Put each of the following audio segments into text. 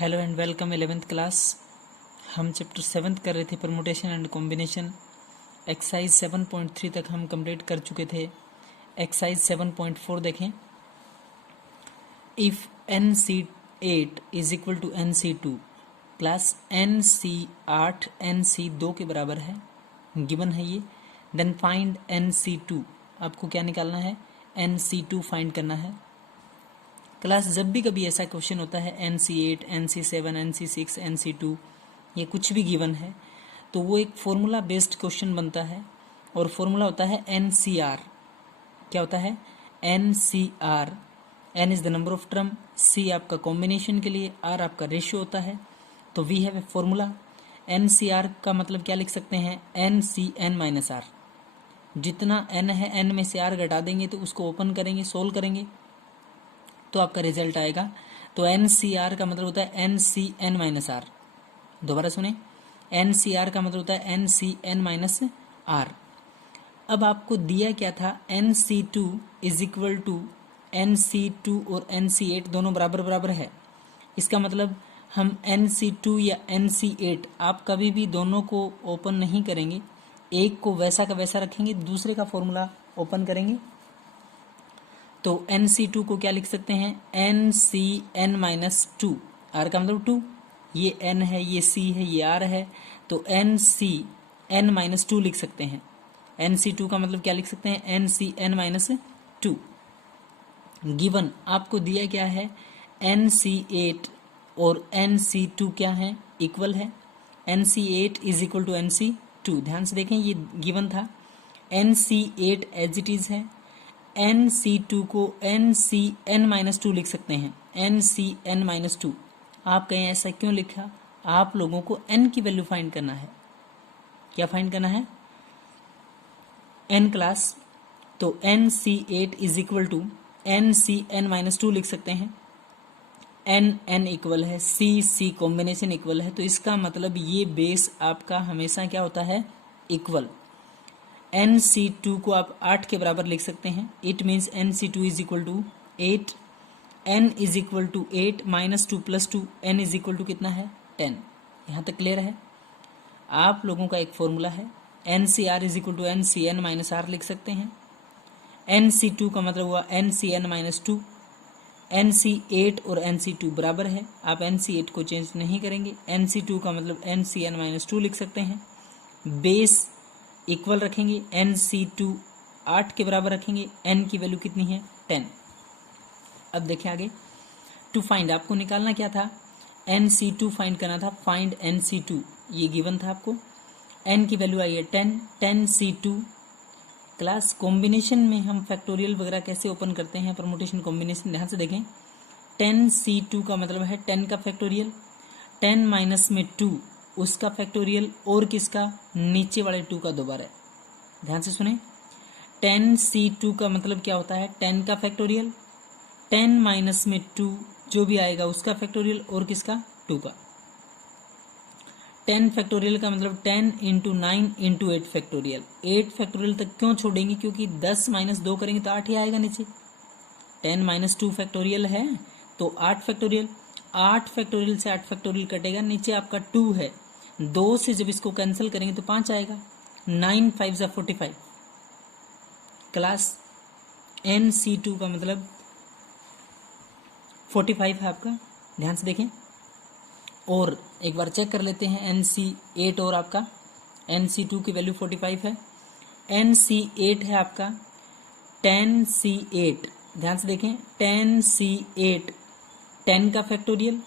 Hello and welcome 11th class. हम chapter 7 कर रहे थे परमुटेशन एंड कॉम्बिनेशन। एक्सरसाइज 7.3 तक हम कंप्लीट कर चुके थे। एक्सरसाइज 7.4 देखें। If NC8 is equal to NC2 class NC8 NC2 के बराबर है, गिवन है ये। देन फाइंड NC2, आपको क्या निकालना है? NC2 फाइंड करना है। क्लास जब भी कभी ऐसा क्वेश्चन होता है NC8 NC7 NC6 NC2 ये कुछ भी गिवन है तो वो एक फॉर्मूला बेस्ड क्वेश्चन बनता है और फॉर्मूला होता है NCR। क्या होता है? NCR। N is the number of term, C आपका कॉम्बिनेशन के लिए, R आपका रेशियो होता है। तो we have a formula. NCR का मतलब क्या लिख सकते हैं? NCN minus R। जितना N है N में से R घटा देंगे तो उसको ओपन करेंगे, सोल्व करेंगे तो आपका रिजल्ट आएगा। तो NCR का मतलब होता है NCN माइनस R। दोबारा सुने, NCR का मतलब होता है NCN माइनस R। अब आपको दिया क्या था? NC2 is equal to NC2 और NC8 दोनों बराबर बराबर है। इसका मतलब हम NC2 या NC8 आप कभी भी दोनों को ओपन नहीं करेंगे, एक को वैसा का वैसा रखेंगे, दूसरे का फॉर्मूला ओपन करेंगे। तो NC2 को क्या लिख सकते हैं? NCN minus 2। R का मतलब 2, ये N है, ये C है, ये R है, तो NCN माइनस 2 लिख सकते हैं। NC2 का मतलब क्या लिख सकते हैं? NCN minus 2। गिवन आपको दिया क्या है? NC8 और NC2 क्या है? इक्वल है। NC8 is equal to NC2। ध्यान से देखें, ये गिवन था। NC8 एज इट इज है, NC2 को NCN माइनस 2 लिख सकते हैं। NCN minus 2। आप कहें ऐसा क्यों लिखा? आप लोगों को N की वैल्यू फाइंड करना है। क्या फाइंड करना है? N class. तो NC8 is equal to NCN minus 2 लिख सकते हैं। N इक्वल है, C कॉम्बिनेशन इक्वल है, तो इसका मतलब ये बेस आपका हमेशा क्या होता है? इक्वल। NC2 को आप 8 के बराबर लिख सकते हैं। It means NC2 is equal to 8। N is equal to 8 minus 2 plus 2, N is equal to कितना है? 10। यहाँ तक क्लियर है? आप लोगों का एक फॉर्मूला है, NCR is equal to NCN minus R लिख सकते हैं। NC2 का मतलब हुआ NCN माइनस 2। NC8 और NC2 बराबर है, आप NC8 को चेंज नहीं करेंगे। NC2 का मतलब NCN माइनस 2 लिख सकते हैं। बेस इक्वल रखेंगे, NC2 8 के बराबर रखेंगे, N की वैल्यू कितनी है? 10। अब देखें आगे। टू फाइंड आपको निकालना क्या था? NC2 फाइंड करना था। फाइंड NC2 ये गिवन था आपको। N की वैल्यू आई है 10। 10C2 क्लास कॉम्बिनेशन में हम फैक्टोरियल वगैरह कैसे ओपन करते हैं? परमुटेशन कॉम्बिनेशन ध्यान से देखें। 10C2 का मतलब है 10 का फैक्टोरियल, 10 माइनस में 2 उसका फैक्टोरियल, और किसका? नीचे वाले 2 का दोबारा। ध्यान से सुने, 10C2 का मतलब क्या होता है? 10 का फैक्टोरियल, 10 माइनस में 2 जो भी आएगा उसका फैक्टोरियल, और किसका? 2 का। 10 फैक्टोरियल का मतलब 10 इंटू 9 इंटू 8 फैक्टोरियल। 8 फैक्टोरियल तक क्यों छोड़ेंगे? क्योंकि 10 माइनस 2 करेंगे तो 8 ही आएगा नीचे। 10 माइनस 2 फैक्टोरियल है तो 8 फैक्टोरियल। 8 फैक्टोरियल से 8 फैक्टोरियल कटेगा, नीचे आपका 2 है, 2 से जब इसको कैंसिल करेंगे तो 5 आएगा। 9 5 जा 45। क्लास NC2 का मतलब 45 है आपका। ध्यान से देखें और एक बार चेक कर लेते हैं NC8 और आपका NC2 की वैल्यू 45 है। NC8 है आपका 10C8। ध्यान से देखें, 10C8 10 का फैक्टोरियल,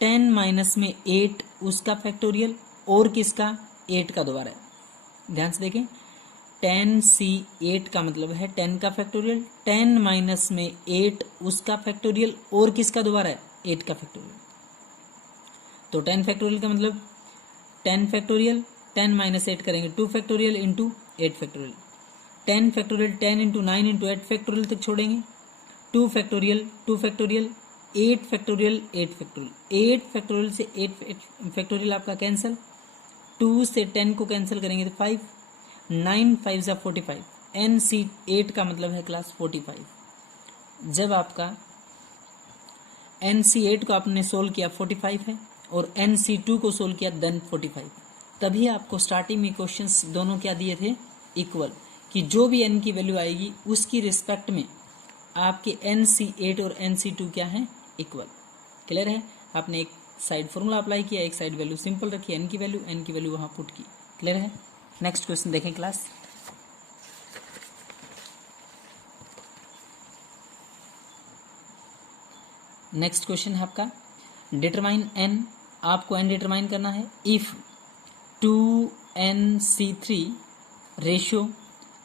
10 माइनस में 8 उसका फैक्टोरियल, और किसका? 8 का दोबारा। ध्यान से देखें, 10C8 का मतलब है 10 का फैक्टोरियल, 10 माइनस में 8 उसका फैक्टोरियल, और किसका दोबारा है? 8 का फैक्टोरियल। तो 10 फैक्टोरियल का मतलब 10 फैक्टोरियल, 10 माइनस 8 करेंगे 2 factorial into 8 factorial. 10 factorial 10 into 9 into 8 factorial तक छोड़ेंगे। 2 factorial 2 factorial, 8 factorial 8 factorial. 8 factorial से 8 फैक्टोरियल आपका कैंसिल, 2 से 10 को कैंसिल करेंगे तो 5, 9 5 जा 45। NC8 का मतलब है क्लास 45। जब आपका NC8 को आपने सोल्व किया 45 है और NC2 को सोल्व किया देन 45, तभी आपको स्टार्टिंग में क्वेश्चंस दोनों क्या दिए थे, इक्वल, कि जो भी n की वैल्यू आएगी उसकी रिस्पेक्ट में आपके NC8 और NC2 क्या है, इक्वल। क्लियर है? आपने एक साइड फॉर्मूला अप्लाई किया, एक साइड वैल्यू सिंपल रखी, n की वैल्यू वहां पुट की। क्लियर है? नेक्स्ट क्वेश्चन देखें क्लास। नेक्स्ट क्वेश्चन है आपका डिटरमाइन n, आपको n डिटरमाइन करना है if 2NC3 ratio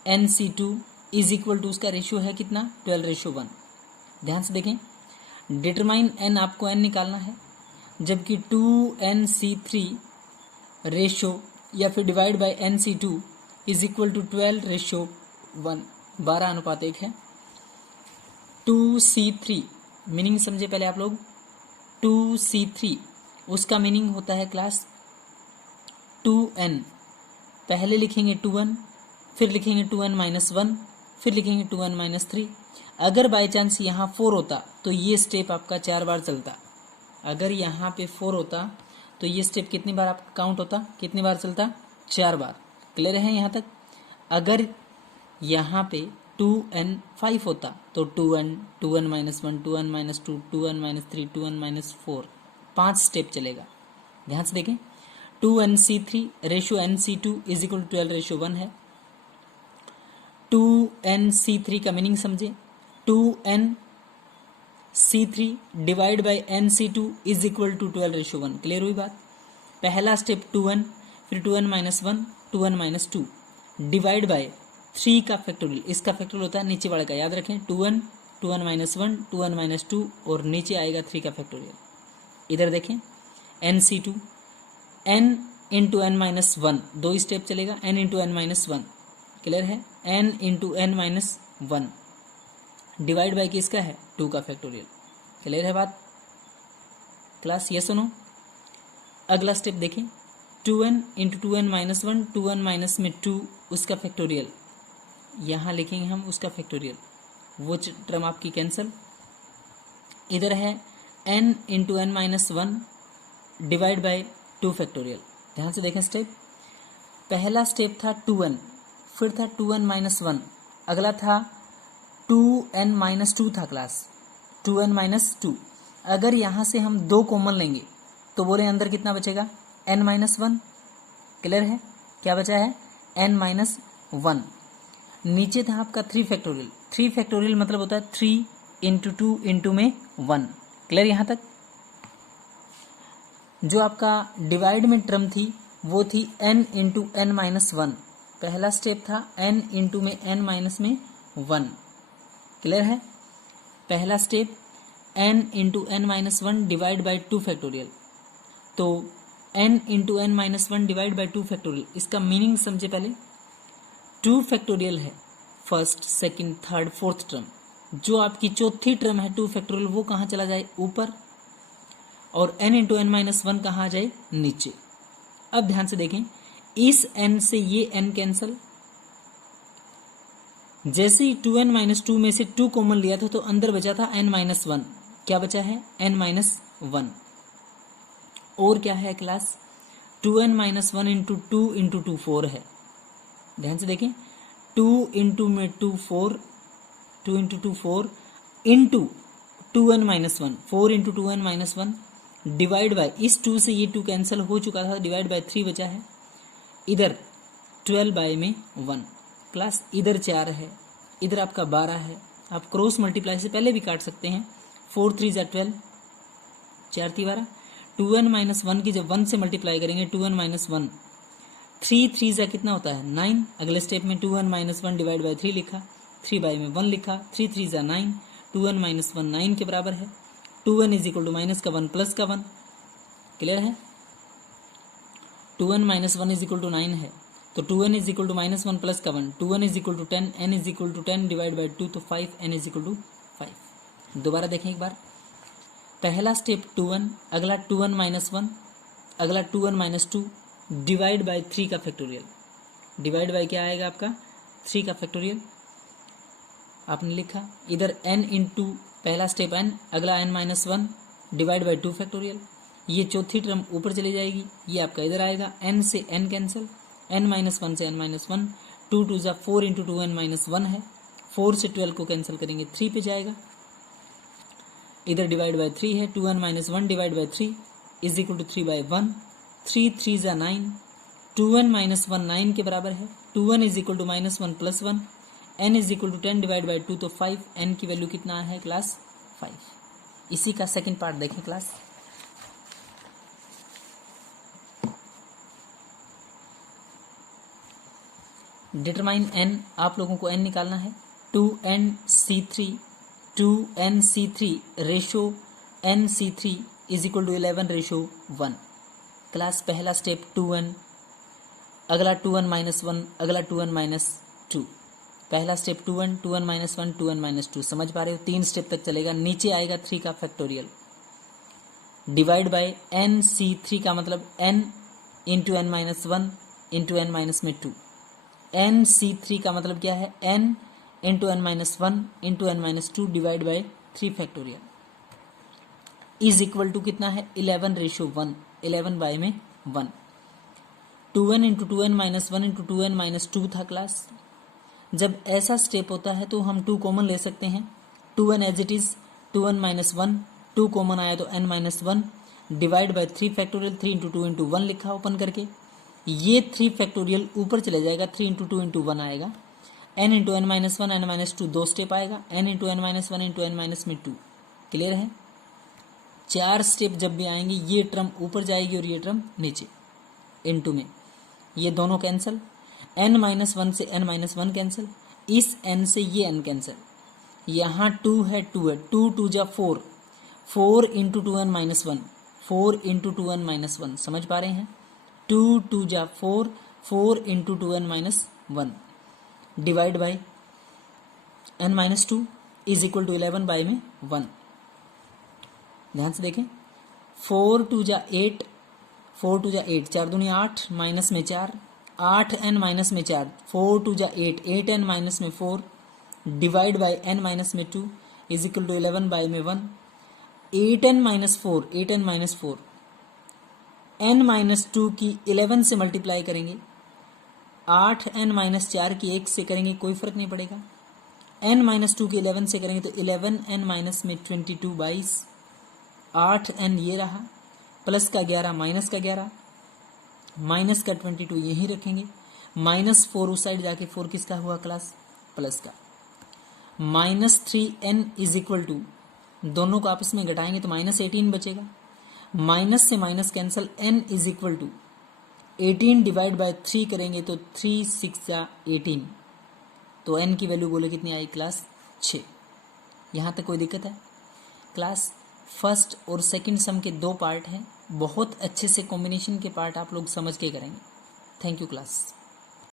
NC2 is equal to, उसका रेशियो है कितना, 12:1। ध्यान से देखें, डिटरमाइन n आपको n निकालना है, जबकि 2NC3 रेशियो या फिर divide by NC2 is equal to 12:1, 12:1 है। 2C3 मीनिंग समझे पहले आप लोग। 2C3 उसका मीनिंग होता है क्लास 2n, पहले लिखेंगे 2n, फिर लिखेंगे 2n-1, फिर लिखेंगे 2n-3। अगर बाय चांस यहाँ 4 होता तो ये स्टेप आपका 4 बार चलता। अगर यहाँ पे 4 होता तो ये स्टेप कितनी बार आपका काउंट होता, कितनी बार चलता, 4 बार। क्लियर है यहाँ तक? अगर यहाँ पे 2n5 होता तो 2n, 2n-1, 2n-2, 2n-3, 2n-4, 5 step चलेगा। ध्यान से देखें, 2NC3 ratio NC2 is equal to 12:1 है। 2NC3 का मीनिंग समझे, 2NC3 divide by NC2 is equal to 12:1। Clear हुई बात? पहला स्टेप 2n, फिर 2n-1, 2n-2 डिवाइड बाय 3 का फैक्टोरियल, इसका फैक्टोरियल होता है नीचे वाले का, याद रखें 2n, 2n-1, 2n-2 और नीचे आएगा 3 का फैक्टोरियल। इधर देखें NC2, n into n-1, 2 step चलेगा, n इंटू n-1। क्लियर है? n into n-1 divide by किसका है, 2 का फैक्टोरियल। क्लियर है बात क्लास? ये सुनो, अगला स्टेप देखें, 2n इंटू 2n-1, 2n-2 उसका फैक्टोरियल, यहाँ लिखेंगे हम उसका फैक्टोरियल, वो टर्म आपकी कैंसल। इधर है n into n-1 divide by 2 factorial. ध्यान से देखें स्टेप, पहला स्टेप था 2n, फिर था 2n-1, अगला था 2n-2 था क्लास, 2n-2। अगर यहाँ से हम 2 कॉमन लेंगे तो बोले अंदर कितना बचेगा, n-1। क्लियर है? क्या बचा है, n-1। नीचे था आपका 3 फैक्टोरियल, 3 फैक्टोरियल मतलब होता है 3 इंटू 2 इंटू में 1। क्लियर यहाँ तक? जो आपका डिवाइड में टर्म थी वो थी n इंटू n-1, पहला स्टेप था n इंटू में n-1। क्लियर है? पहला step n into n-1 divide by 2 factorial, तो n into n-1 divide by 2 factorial, इसका मीनिंग समझे पहले। 2 फैक्टोरियल है first, second, third, fourth term, जो आपकी चौथी टर्म है 2 फैक्टोरियल वो कहाँ चला जाए, ऊपर, और n इंटू n-1 कहाँ आ जाए, नीचे। अब ध्यान से देखें, इस n से ये n कैंसल, जैसे ही 2n-2 में से 2 कॉमन लिया था तो अंदर बचा था n-1, क्या बचा है, n-1, और क्या है क्लास, 2n-1 इंटू 2 इंटू 2 4 है। ध्यान से देखें, 2 इंटू में 2 4, 2 into 2 4 into 2n-1, 4 into 2n-1 divide by, इस 2 से ये 2 कैंसिल हो चुका था, डिवाइड बाय 3 बचा है, इधर 12 बाय में 1 क्लास, इधर 4 है, इधर आपका 12 है। आप क्रॉस मल्टीप्लाई से पहले भी काट सकते हैं, 4 3 = 12, 4 3 12, 2n-1 की जब 1 से मल्टीप्लाई करेंगे 2n-1, 3 3 = कितना होता है, 9। अगले स्टेप में 2n-1 डिवाइड बाय 3 लिखा, 3 बाय में 1 लिखा, 3 3 = 9, 2n-1 9 के बराबर है। 2n = माइनस का 1 प्लस का 1। क्लियर है? 2n-1 = 9 है, तो 2n = -1 प्लस का 1, 2n = 10, n = 10 डिवाइड बाई 2, तो 5, n = 5। दोबारा देखें एक बार, पहला स्टेप 2n, अगला 2n-1, अगला 2n-2 डिवाइड बाई 3 का फैक्टोरियल, डिवाइड बाई क्या आएगा आपका, 3 का फैक्टोरियल आपने लिखा, इधर n इंटू पहला स्टेप n, अगला n-1, डिवाइड बाई 2 फैक्टोरियल, ये चौथी टर्म ऊपर चली जाएगी, ये आपका इधर आएगा, n से n कैंसिल, n माइनस 1 से n माइनस 1, 2 2 जा 4 इंटू 2n माइनस 1 है, 4 से 12 को कैंसिल करेंगे 3 पे जाएगा, इधर डिवाइड बाई 3 है, 2n minus 1 divide by 3 is equal to 3 by 1, 3 3 जा 9, 2n माइनस 1 9 के बराबर है, 2n is equal to minus 1 plus 1, n is equal to 10 divide by 2 तो 5, n की वैल्यू कितना है क्लास 5। इसी का सेकंड पार्ट देखें क्लास। डिटरमाइन n, आप लोगों को n निकालना है, 2nc3 ratio nc3 is equal to 11 ratio 1। Class पहला स्टेप 2n, अगला 2n माइनस 1, अगला 2n माइनस 2, पहला step 2n, 2n minus 1, 2n minus 2, समझ पा रहे हो, 3 स्टेप तक चलेगा। नीचे आएगा 3 का फैक्टोरियल, डिवाइड बाय nc3 का मतलब n into n minus 1 into n minus में 2, nc3 का मतलब क्या है, n into n minus 1 into n minus 2 divide by 3 factorial is equal to कितना है 11 रेशो 1, 11 बाय में 1, 2n into 2n minus 1 into 2n minus 2 था क्लास। जब ऐसा स्टेप होता है तो हम 2 कॉमन ले सकते हैं, 2n as it is, 2n minus 1, 2 common आया तो n minus 1 divide by 3 factorial, 3 into 2 into 1 लिखा ओपन करके, ये 3 फैक्टोरियल ऊपर चले जाएगा, 3 इंटू 2 इंटू 1 आएगा, n into n minus 1 n minus 2 2 step आएगा, n into n minus 1 into n minus में 2, क्लियर है। 4 स्टेप जब भी आएंगे ये टर्म ऊपर जाएगी और ये टर्म नीचे, इंटू में ये दोनों कैंसिल, n माइनस 1 से n माइनस 1 कैंसिल, इस n से ये n कैंसिल, यहाँ 2 है 2 है, 2 2 जा 4, 4 into 2n minus 1, 4 into 2n minus 1, समझ पा रहे हैं, 2 2 जा 4, 4 into 2n minus 1 divide by n minus 2 is equal to 11 by में 1। ध्यान से देखें, 4 2 जा 8, 4 2 जा 8, 4 दूनी 8 माइनस में 4, 8n माइनस में 4, 4 2 जा 8, 8n माइनस में 4 डिवाइड बाई n माइनस में 2 इज इक्वल टू 11 बाई में 1, 8n minus 4, 8n minus 4, n minus 2 की 11 से मल्टीप्लाई करेंगे, 8n माइनस 4 की 1 से करेंगे कोई फर्क नहीं पड़ेगा, n माइनस 2 की 11 से करेंगे तो 11n माइनस में 22 22, 8n ये रहा, प्लस का 11 माइनस का 11, माइनस का 22 यहीं रखेंगे, माइनस 4 उस साइड जाके 4 किसका हुआ क्लास, प्लस का, minus 3n is equal to, दोनों को आपस में घटाएंगे तो माइनस 18 बचेगा, माइनस से minus cancel, n is equal to 18 divide by 3 करेंगे तो 3 6 जा 18, तो n की वैल्यू बोले कितनी आई क्लास 6। यहाँ तक कोई दिक्कत है क्लास। फर्स्ट और सेकंड सम के 2 पार्ट हैं, बहुत अच्छे से कॉम्बिनेशन के पार्ट आप लोग समझ के करेंगे। Thank you class.